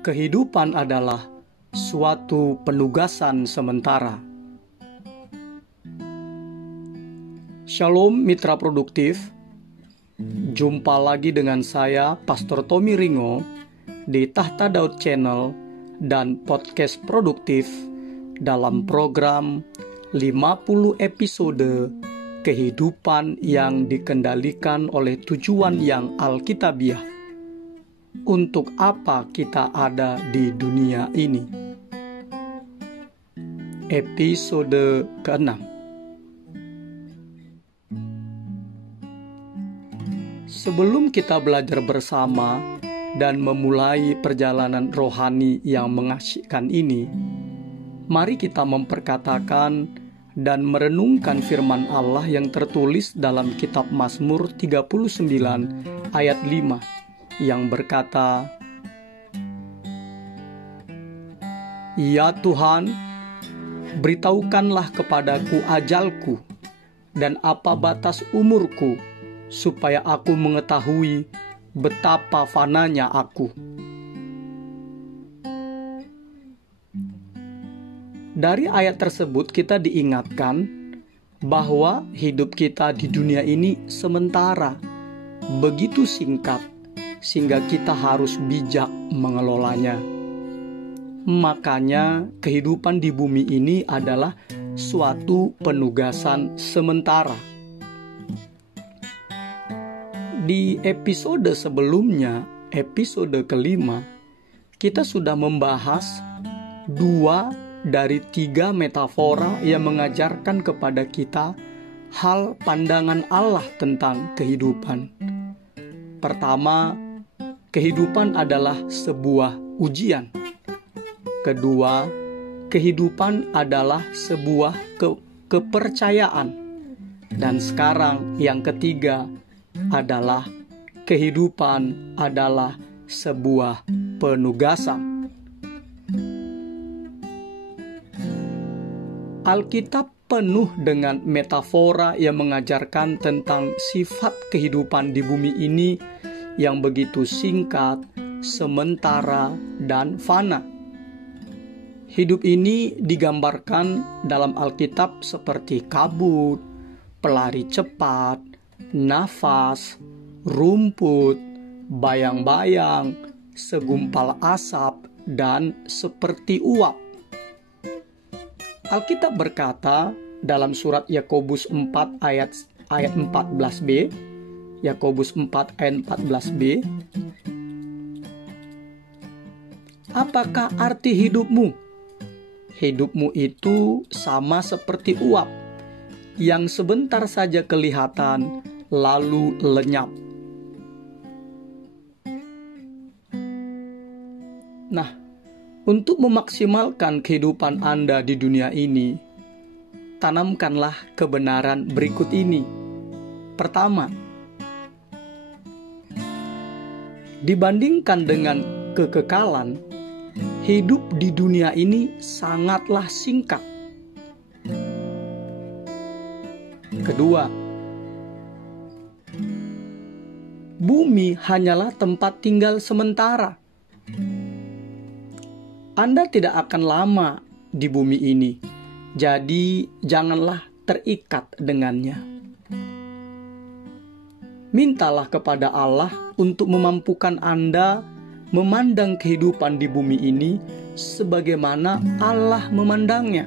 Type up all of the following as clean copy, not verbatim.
Kehidupan adalah suatu penugasan sementara. Shalom mitra produktif. Jumpa lagi dengan saya, Pastor Tommy Ringo, di Tahta Daud Channel dan Podcast Produktif dalam program 50 episode kehidupan yang dikendalikan oleh tujuan yang alkitabiah. Untuk apa kita ada di dunia ini? Episode ke-6. Sebelum kita belajar bersama dan memulai perjalanan rohani yang mengasyikkan ini, mari kita memperkatakan dan merenungkan firman Allah yang tertulis dalam kitab Mazmur 39 ayat 5 yang berkata, "Ya Tuhan, beritahukanlah kepadaku ajalku dan apa batas umurku, supaya aku mengetahui betapa fananya aku." Dari ayat tersebut kita diingatkan bahwa hidup kita di dunia ini sementara, begitu singkat, sehingga kita harus bijak mengelolanya. Makanya kehidupan di bumi ini adalah suatu penugasan sementara. Di episode sebelumnya, episode ke-5, kita sudah membahas 2 dari 3 metafora yang mengajarkan kepada kita hal pandangan Allah tentang kehidupan. Pertama, kehidupan adalah sebuah ujian. Kedua, kehidupan adalah sebuah kepercayaan. Dan sekarang yang ketiga adalah kehidupan adalah sebuah penugasan. Alkitab penuh dengan metafora yang mengajarkan tentang sifat kehidupan di bumi ini yang begitu singkat, sementara, dan fana. Hidup ini digambarkan dalam Alkitab seperti kabut, pelari cepat, nafas, rumput, bayang-bayang, segumpal asap, dan seperti uap. Alkitab berkata dalam surat Yakobus 4 ayat 14b, Yakobus 4 ayat 14b, "Apakah arti hidupmu? Hidupmu itu sama seperti uap, yang sebentar saja kelihatan, lalu lenyap." Nah, untuk memaksimalkan kehidupan Anda di dunia ini, tanamkanlah kebenaran berikut ini. Pertama, dibandingkan dengan kekekalan, hidup di dunia ini sangatlah singkat. Kedua, bumi hanyalah tempat tinggal sementara. Anda tidak akan lama di bumi ini, jadi janganlah terikat dengannya. Mintalah kepada Allah untuk memampukan Anda memandang kehidupan di bumi ini sebagaimana Allah memandangnya.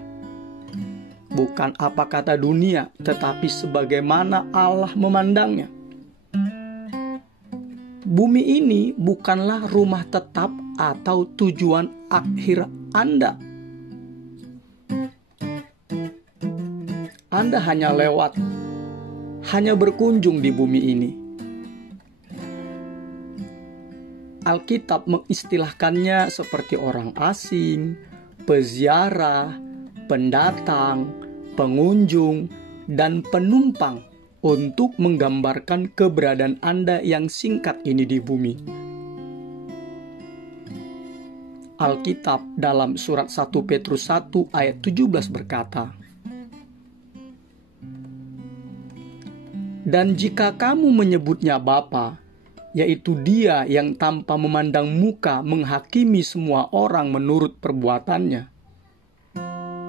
Bukan apa kata dunia, tetapi sebagaimana Allah memandangnya. Bumi ini bukanlah rumah tetap atau tujuan akhir Anda. Anda hanya lewat, hanya berkunjung di bumi ini. Alkitab mengistilahkannya seperti orang asing, peziarah, pendatang, pengunjung, dan penumpang untuk menggambarkan keberadaan Anda yang singkat ini di bumi. Alkitab dalam surat 1 Petrus 1 ayat 17 berkata, "Dan jika kamu menyebutnya Bapa, yaitu Dia yang tanpa memandang muka menghakimi semua orang menurut perbuatannya,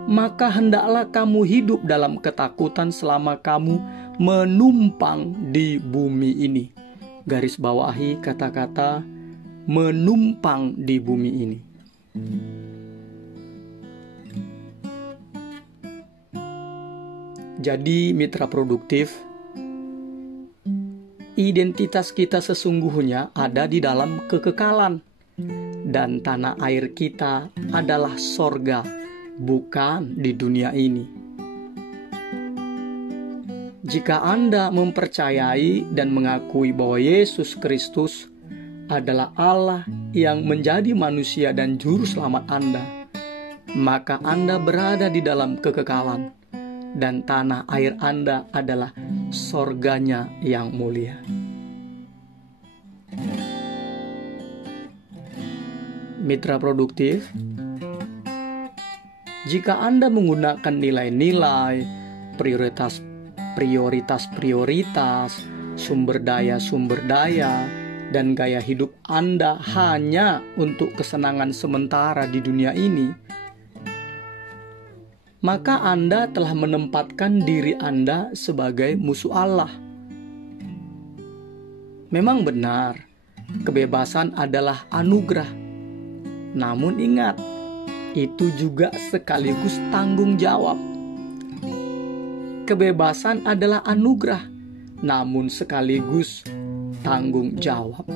maka hendaklah kamu hidup dalam ketakutan selama kamu menumpang di bumi ini. Garis bawahi kata-kata menumpang di bumi ini. Jadi mitra produktif, identitas kita sesungguhnya ada di dalam kekekalan, dan tanah air kita adalah sorga, bukan di dunia ini. Jika Anda mempercayai dan mengakui bahwa Yesus Kristus adalah Allah yang menjadi manusia dan juru selamat Anda, maka Anda berada di dalam kekekalan, dan tanah air Anda adalah sorganya yang mulia. Mitra produktif, jika Anda menggunakan nilai-nilai, prioritas, sumber daya, dan gaya hidup Anda hanya untuk kesenangan sementara di dunia ini, maka Anda telah menempatkan diri Anda sebagai musuh Allah. Memang benar, kebebasan adalah anugerah. Namun ingat, itu juga sekaligus tanggung jawab. Kebebasan adalah anugerah, namun sekaligus tanggung jawab.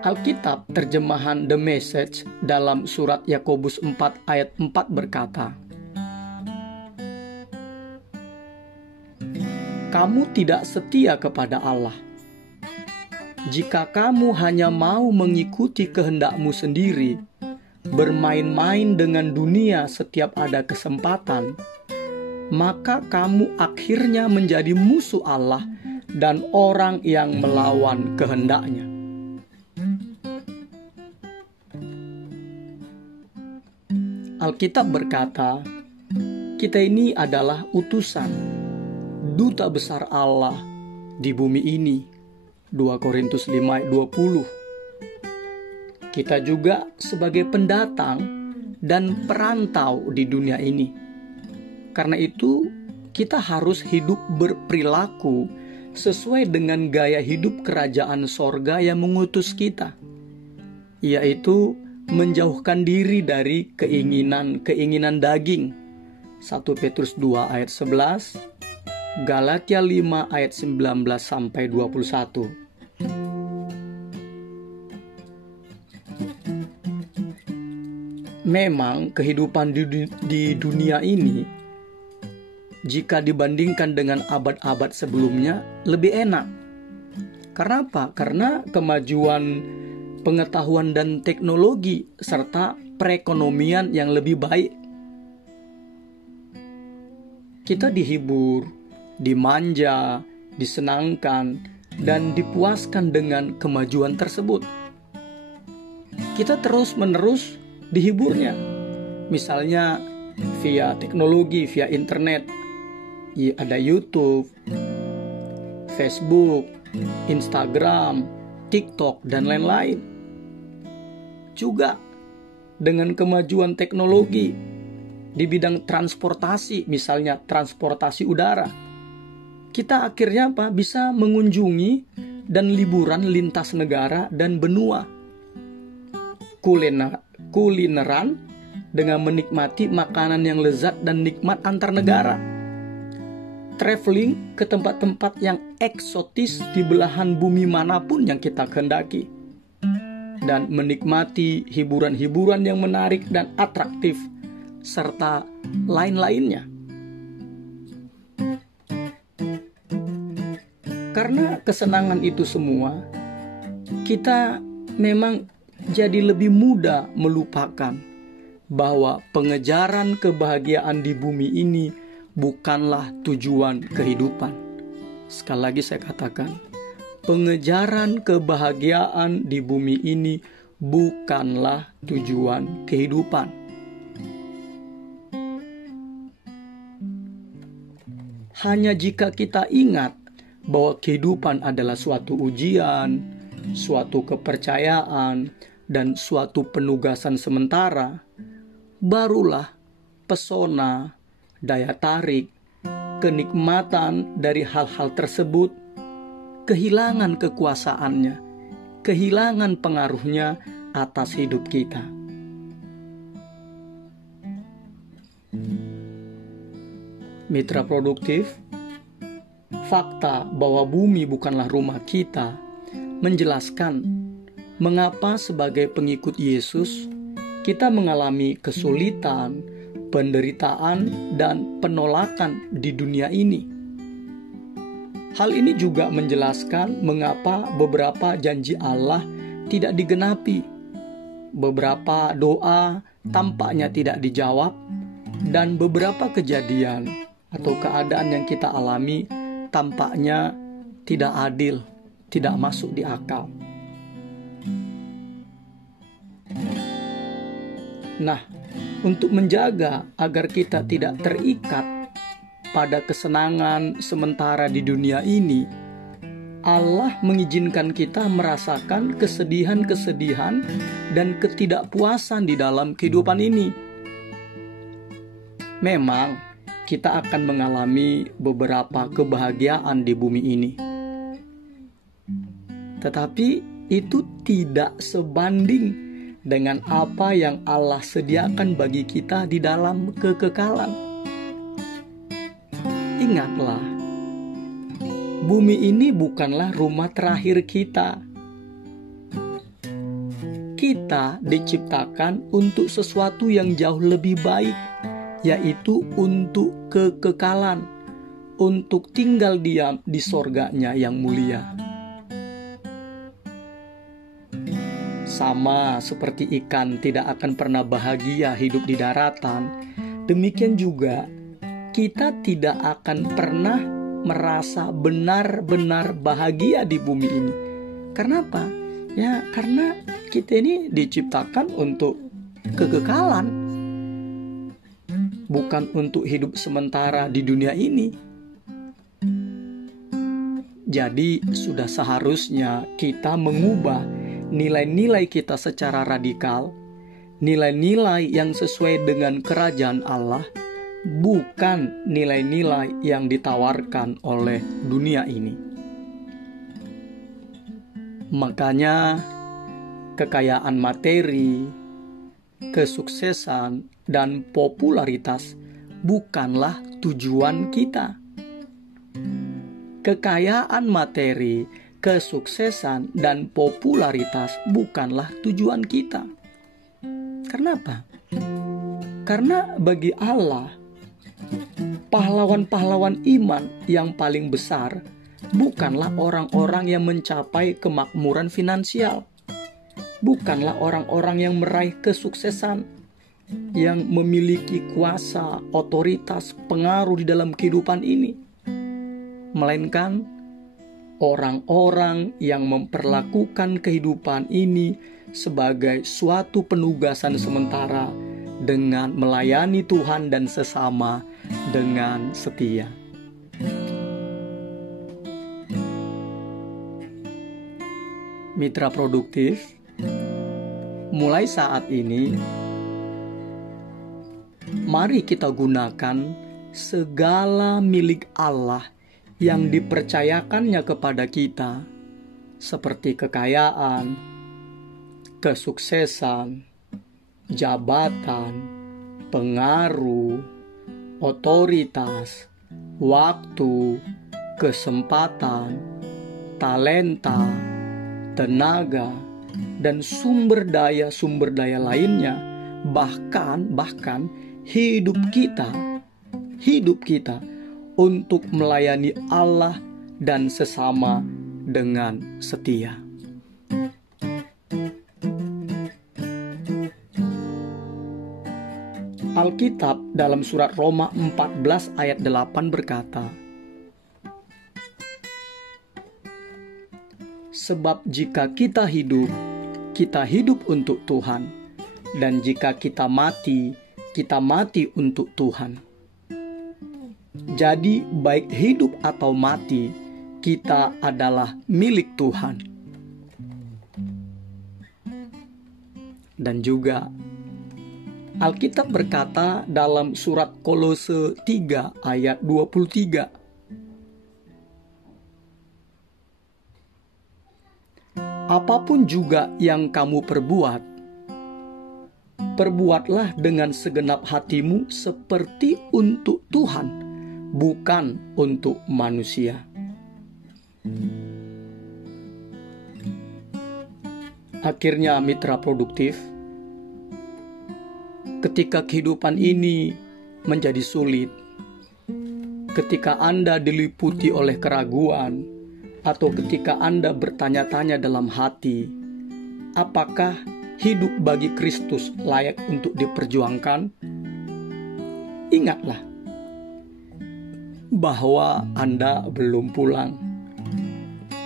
Alkitab terjemahan The Message dalam surat Yakobus 4 ayat 4 berkata, "Kamu tidak setia kepada Allah. Jika kamu hanya mau mengikuti kehendakmu sendiri, bermain-main dengan dunia setiap ada kesempatan, maka kamu akhirnya menjadi musuh Allah dan orang yang melawan kehendaknya." Alkitab berkata, kita ini adalah utusan, duta besar Allah di bumi ini. 2 Korintus 5 ayat 20. Kita juga sebagai pendatang dan perantau di dunia ini. Karena itu, kita harus hidup berperilaku sesuai dengan gaya hidup kerajaan sorga yang mengutus kita, yaitu menjauhkan diri dari keinginan daging. 1 Petrus 2 ayat 11, Galatia 5 ayat 19 sampai 21. Memang kehidupan di dunia ini, jika dibandingkan dengan abad-abad sebelumnya, lebih enak. Karena apa? Karena kemajuan pengetahuan dan teknologi serta perekonomian yang lebih baik. Kita dihibur, dimanja, disenangkan, dan dipuaskan dengan kemajuan tersebut. Kita terus-menerus dihiburnya. Misalnya via teknologi, via internet. Ada YouTube, Facebook, Instagram, TikTok, dan lain-lain. Juga dengan kemajuan teknologi di bidang transportasi, misalnya transportasi udara, kita akhirnya bisa mengunjungi dan liburan lintas negara dan benua. Kulineran dengan menikmati makanan yang lezat dan nikmat antar negara. Traveling ke tempat-tempat yang eksotis di belahan bumi manapun yang kita kehendaki. Dan menikmati hiburan-hiburan yang menarik dan atraktif, serta lain-lainnya. Karena kesenangan itu semua, kita memang jadi lebih mudah melupakan bahwa pengejaran kebahagiaan di bumi ini bukanlah tujuan kehidupan. Sekali lagi saya katakan, pengejaran kebahagiaan di bumi ini bukanlah tujuan kehidupan. Hanya jika kita ingat bahwa kehidupan adalah suatu ujian, suatu kepercayaan, dan suatu penugasan sementara, barulah pesona, daya tarik, kenikmatan dari hal-hal tersebut kehilangan kekuasaannya, kehilangan pengaruhnya atas hidup kita. Mitra produktif, fakta bahwa bumi bukanlah rumah kita menjelaskan mengapa sebagai pengikut Yesus kita mengalami kesulitan, penderitaan, dan penolakan di dunia ini. Hal ini juga menjelaskan mengapa beberapa janji Allah tidak digenapi, beberapa doa tampaknya tidak dijawab, dan beberapa kejadian atau keadaan yang kita alami tampaknya tidak adil, tidak masuk di akal. Nah, untuk menjaga agar kita tidak terikat pada kesenangan sementara di dunia ini, Allah mengizinkan kita merasakan kesedihan-kesedihan dan ketidakpuasan di dalam kehidupan ini. Memang, kita akan mengalami beberapa kebahagiaan di bumi ini. Tetapi itu tidak sebanding dengan apa yang Allah sediakan bagi kita di dalam kekekalan. Ingatlah, bumi ini bukanlah rumah terakhir kita. Kita diciptakan untuk sesuatu yang jauh lebih baik, yaitu untuk kekekalan, untuk tinggal diam di sorganya yang mulia. Sama seperti ikan tidak akan pernah bahagia hidup di daratan, demikian juga kita tidak akan pernah merasa benar-benar bahagia di bumi ini. Karena apa? Ya, karena kita ini diciptakan untuk kekekalan, bukan untuk hidup sementara di dunia ini. Jadi sudah seharusnya kita mengubah nilai-nilai kita secara radikal, nilai-nilai yang sesuai dengan kerajaan Allah, bukan nilai-nilai yang ditawarkan oleh dunia ini. Makanya kekayaan materi, kesuksesan, dan popularitas bukanlah tujuan kita. Kekayaan materi, kesuksesan, dan popularitas bukanlah tujuan kita. Kenapa? Karena bagi Allah, pahlawan-pahlawan iman yang paling besar bukanlah orang-orang yang mencapai kemakmuran finansial, bukanlah orang-orang yang meraih kesuksesan, yang memiliki kuasa, otoritas, pengaruh di dalam kehidupan ini, melainkan orang-orang yang memperlakukan kehidupan ini sebagai suatu penugasan sementara dengan melayani Tuhan dan sesama dengan setia. Mitra produktif, mulai saat ini, mari kita gunakan segala milik Allah yang dipercayakannya kepada kita, seperti kekayaan, kesuksesan, jabatan, pengaruh, otoritas, waktu, kesempatan, talenta, tenaga, dan sumber daya lainnya, bahkan hidup kita untuk melayani Allah dan sesama dengan setia. Alkitab dalam surat Roma 14 ayat 8 berkata, sebab jika kita hidup untuk Tuhan, dan jika kita mati untuk Tuhan. Jadi baik hidup atau mati, kita adalah milik Tuhan. Dan juga Alkitab berkata dalam surat Kolose 3 ayat 23, apapun juga yang kamu perbuat, perbuatlah dengan segenap hatimu seperti untuk Tuhan, bukan untuk manusia. Akhirnya mitra produktif, ketika kehidupan ini menjadi sulit, ketika Anda diliputi oleh keraguan, atau ketika Anda bertanya-tanya dalam hati, apakah hidup bagi Kristus layak untuk diperjuangkan? Ingatlah bahwa Anda belum pulang.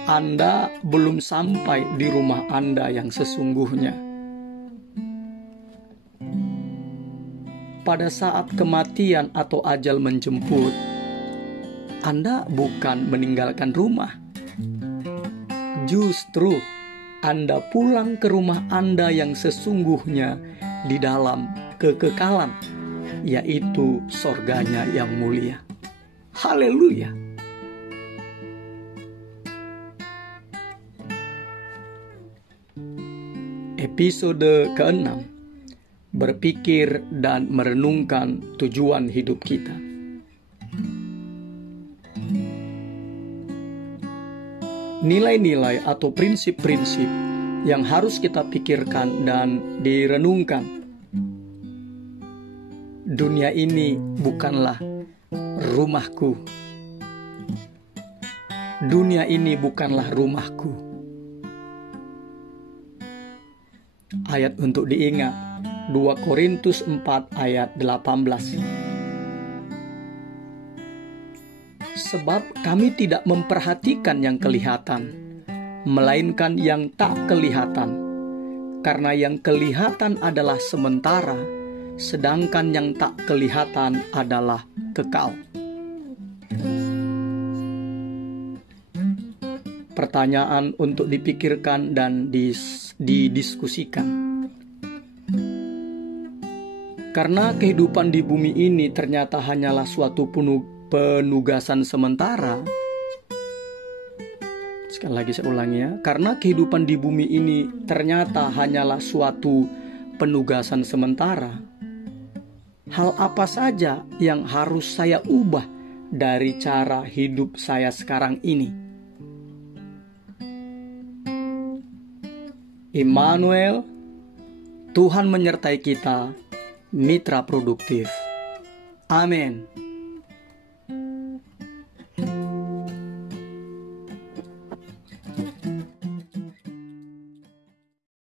Anda belum sampai di rumah Anda yang sesungguhnya. Pada saat kematian atau ajal menjemput, Anda bukan meninggalkan rumah. Justru Anda pulang ke rumah Anda yang sesungguhnya di dalam kekekalan, yaitu sorganya yang mulia. Haleluya! Episode ke-6, berpikir dan merenungkan tujuan hidup kita. Nilai-nilai atau prinsip-prinsip yang harus kita pikirkan dan direnungkan. Dunia ini bukanlah rumahku. Dunia ini bukanlah rumahku. Ayat untuk diingat, 2 Korintus 4 ayat 18. Sebab kami tidak memperhatikan yang kelihatan, melainkan yang tak kelihatan. Karena yang kelihatan adalah sementara, sedangkan yang tak kelihatan adalah kekal. Pertanyaan untuk dipikirkan dan didiskusikan. Karena kehidupan di bumi ini ternyata hanyalah suatu penugasan sementara. Sekali lagi saya ulangi ya. Karena kehidupan di bumi ini ternyata hanyalah suatu penugasan sementara. Hal apa saja yang harus saya ubah dari cara hidup saya sekarang ini? Immanuel, Tuhan menyertai kita, mitra produktif. Amin.